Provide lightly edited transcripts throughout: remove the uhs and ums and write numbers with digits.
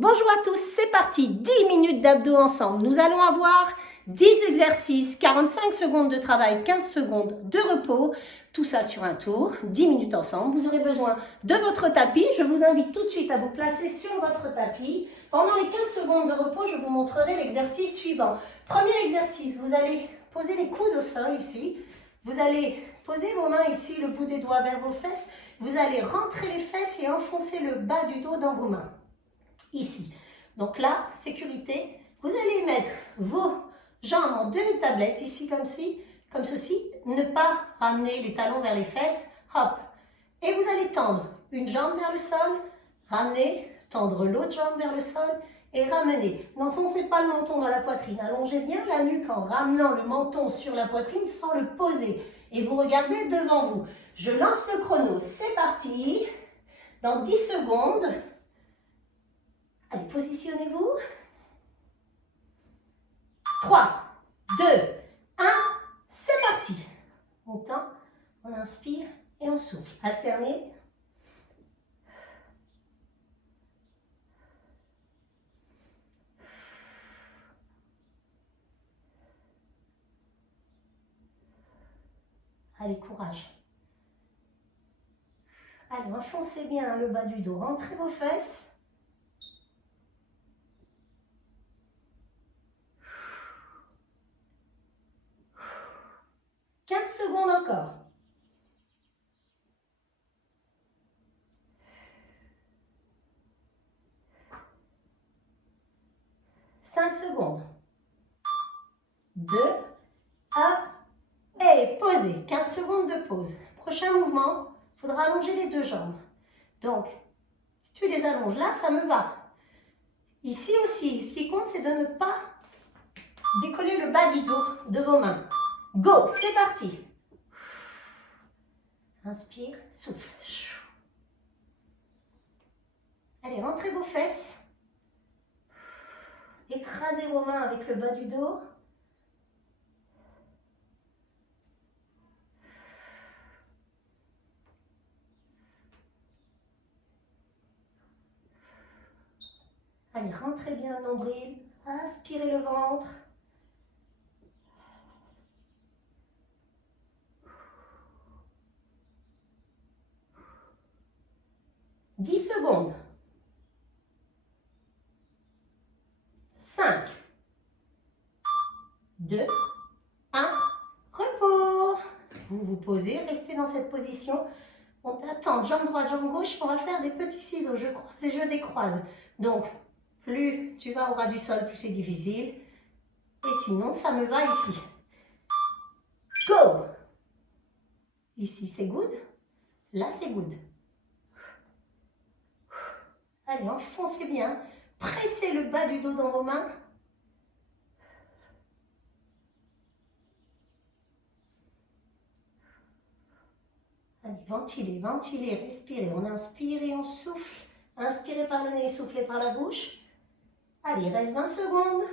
Bonjour à tous, c'est parti, 10 minutes d'abdos ensemble. Nous allons avoir 10 exercices, 45 secondes de travail, 15 secondes de repos. Tout ça sur un tour, 10 minutes ensemble. Vous aurez besoin de votre tapis. Je vous invite tout de suite à vous placer sur votre tapis. Pendant les 15 secondes de repos, je vous montrerai l'exercice suivant. Premier exercice, vous allez poser les coudes au sol ici. Vous allez poser vos mains ici, le bout des doigts vers vos fesses. Vous allez rentrer les fesses et enfoncer le bas du dos dans vos mains. Ici. Donc là, sécurité, vous allez mettre vos jambes en demi-tablette, ici comme ceci, ne pas ramener les talons vers les fesses, hop. Et vous allez tendre une jambe vers le sol, ramener, tendre l'autre jambe vers le sol et ramener. N'enfoncez pas le menton dans la poitrine, allongez bien la nuque en ramenant le menton sur la poitrine sans le poser. Et vous regardez devant vous. Je lance le chrono, c'est parti. Dans 10 secondes, allez, positionnez-vous. 3, 2, 1, c'est parti. On tend, on inspire et on souffle. Alternez. Allez, courage. Allez, enfoncez bien le bas du dos. Rentrez vos fesses. Secondes encore. 5 secondes. 2, 1, et posez. 15 secondes de pause. Prochain mouvement, il faudra allonger les deux jambes. Donc, si tu les allonges là, ça me va. Ici aussi, ce qui compte, c'est de ne pas décoller le bas du dos de vos mains. Go, c'est parti. Inspire, souffle. Allez, rentrez vos fesses. Écrasez vos mains avec le bas du dos. Allez, rentrez bien le nombril. Aspirez le ventre. « 10 secondes. 5, 2, 1, repos. Vous vous posez, restez dans cette position. On attend, jambe droite, jambe gauche. On va faire des petits ciseaux. Je croise et je décroise. Donc, plus tu vas au ras du sol, plus c'est difficile. Et sinon, ça me va ici. Go! Ici, c'est good. Là, c'est good. Allez, enfoncez bien. Pressez le bas du dos dans vos mains. Allez, ventilez, ventilez, respirez. On inspire et on souffle. Inspirez par le nez, soufflez par la bouche. Allez, il reste 20 secondes.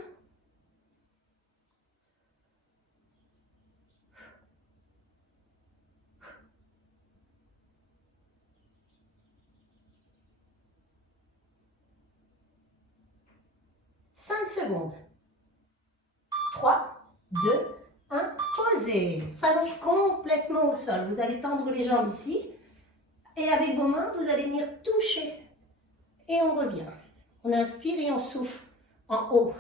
Secondes. 3, 2, 1, posez. On s'allonge complètement au sol. Vous allez tendre les jambes ici. Et avec vos mains, vous allez venir toucher. Et on revient. On inspire et on souffle en haut.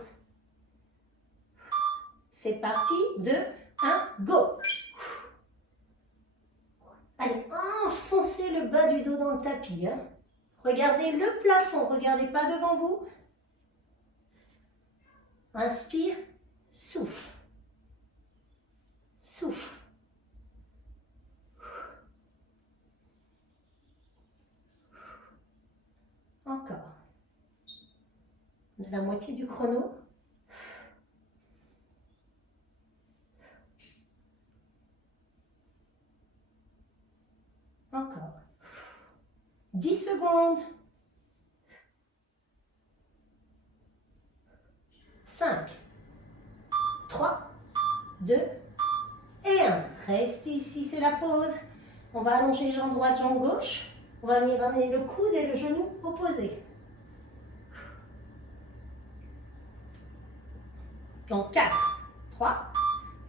C'est parti. 2, 1, go. Allez, enfoncez le bas du dos dans le tapis. Hein. Regardez le plafond. Regardez pas devant vous. Inspire, souffle. Souffle. Encore. On a la moitié du chrono. Encore. 10 secondes. 5, 3, 2 et 1. Restez ici, c'est la pause. On va allonger jambe droite, jambe gauche. On va venir ramener le coude et le genou opposé. Donc 4, 3,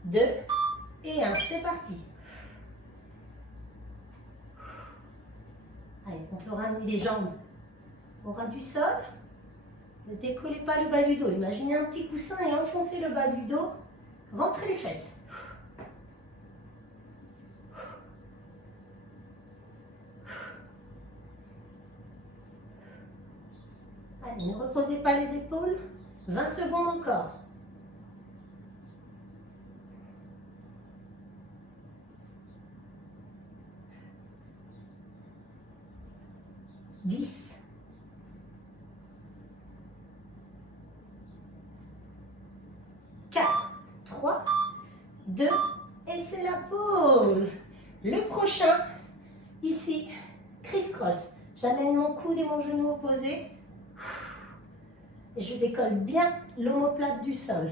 2 et 1. C'est parti. Allez, on peut ramener les jambes au ras du sol. Ne décollez pas le bas du dos. Imaginez un petit coussin et enfoncez le bas du dos. Rentrez les fesses. Allez, ne reposez pas les épaules. 20 secondes encore. 10. 4, 3, 2 et c'est la pause. Le prochain, ici, criss-cross. J'amène mon coude et mon genou opposés. Et je décolle bien l'omoplate du sol.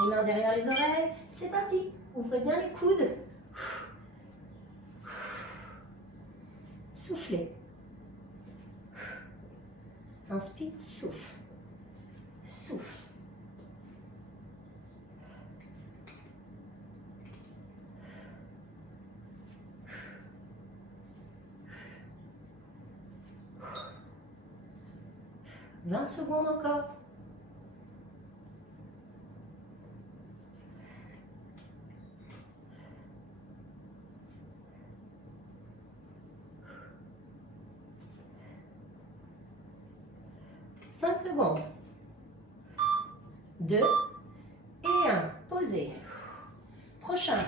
Les mains derrière les oreilles. C'est parti. Ouvrez bien les coudes. Soufflez. Inspire, souffle. Souffle. « 20 secondes encore. « 5 secondes. 2 et 1. Posez. Prochain.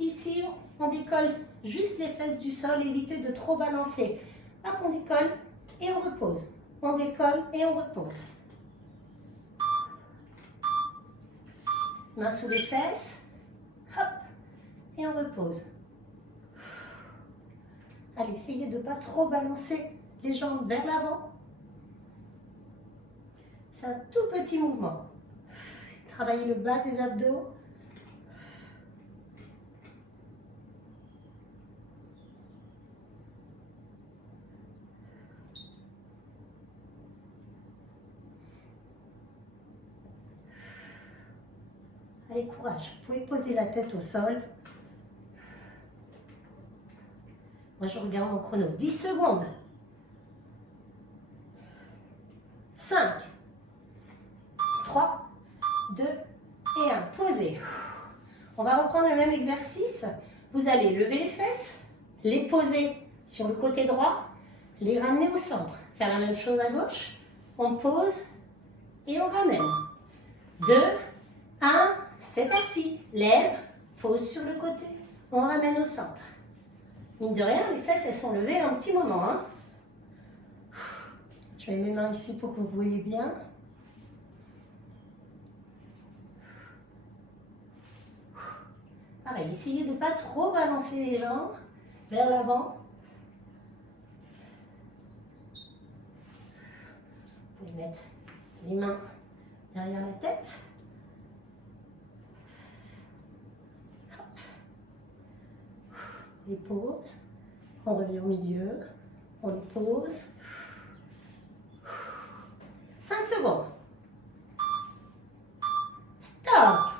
Ici, on décolle juste les fesses du sol. Évitez de trop balancer. Hop, on décolle et on repose. On décolle et on repose. Main sous les fesses. Hop. Et on repose. Allez, essayez de ne pas trop balancer les jambes vers l'avant. C'est un tout petit mouvement. Travaillez le bas des abdos. Allez, courage. Vous pouvez poser la tête au sol. Moi, je regarde mon chrono. 10 secondes. 5, 3, 2 et 1. Posez. On va reprendre le même exercice. Vous allez lever les fesses, les poser sur le côté droit, les ramener au centre. Faire la même chose à gauche. On pose et on ramène. 2, 1, c'est parti. Lève, pose sur le côté. On ramène au centre. Mine de rien, les fesses, elles sont levées un petit moment. Hein. Je mets mes mains ici pour que vous voyez bien. Pareil, essayez de ne pas trop balancer les jambes vers l'avant. Vous pouvez mettre les mains derrière la tête. On les pose. On revient au milieu. On les pose. 5 secondes. Stop.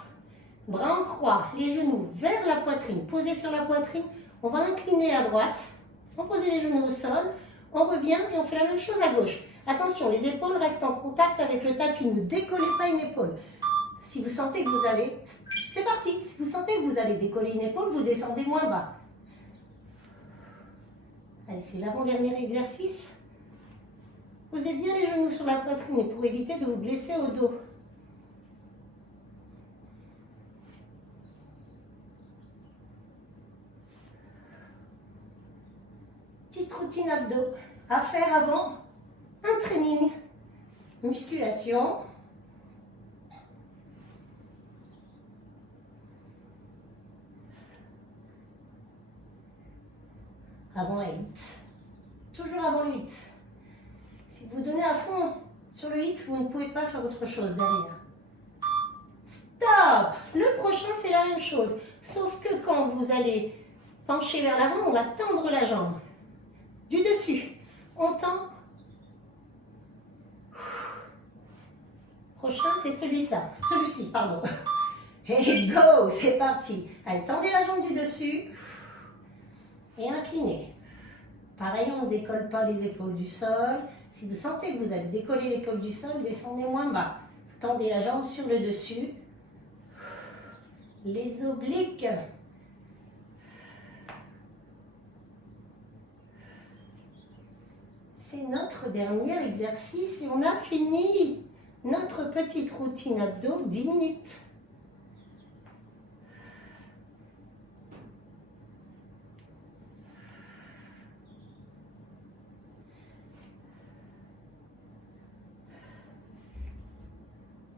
Bras en croix, les genoux vers la poitrine, posés sur la poitrine. On va incliner à droite, sans poser les genoux au sol. On revient et on fait la même chose à gauche. Attention, les épaules restent en contact avec le tapis. Ne décollez pas une épaule. Si vous sentez que vous allez... C'est parti. Si vous sentez que vous allez décoller une épaule, vous descendez moins bas. Allez, c'est l'avant-dernier exercice. Posez bien les genoux sur la poitrine pour éviter de vous blesser au dos. Petite routine abdos à faire avant un training musculation. Avant un hit. Toujours avant le hit. Si vous donnez à fond sur le hit, vous ne pouvez pas faire autre chose derrière. Stop! Le prochain, c'est la même chose. Sauf que quand vous allez pencher vers l'avant, on va tendre la jambe. Du dessus. On tend. Prochain, c'est celui-ci, pardon. Et go, c'est parti. Allez, tendez la jambe du dessus et inclinez. Pareil, on ne décolle pas les épaules du sol. Si vous sentez que vous allez décoller l'épaule du sol, descendez moins bas. Tendez la jambe sur le dessus. Les obliques. C'est notre dernier exercice et on a fini notre petite routine abdos 10 minutes.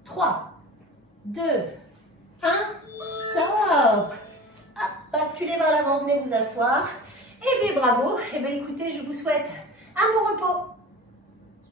Trois, 2, 1, stop. Basculez vers l'avant, venez vous asseoir. Et bien bravo. Et bien écoutez, je vous souhaite un bon repos.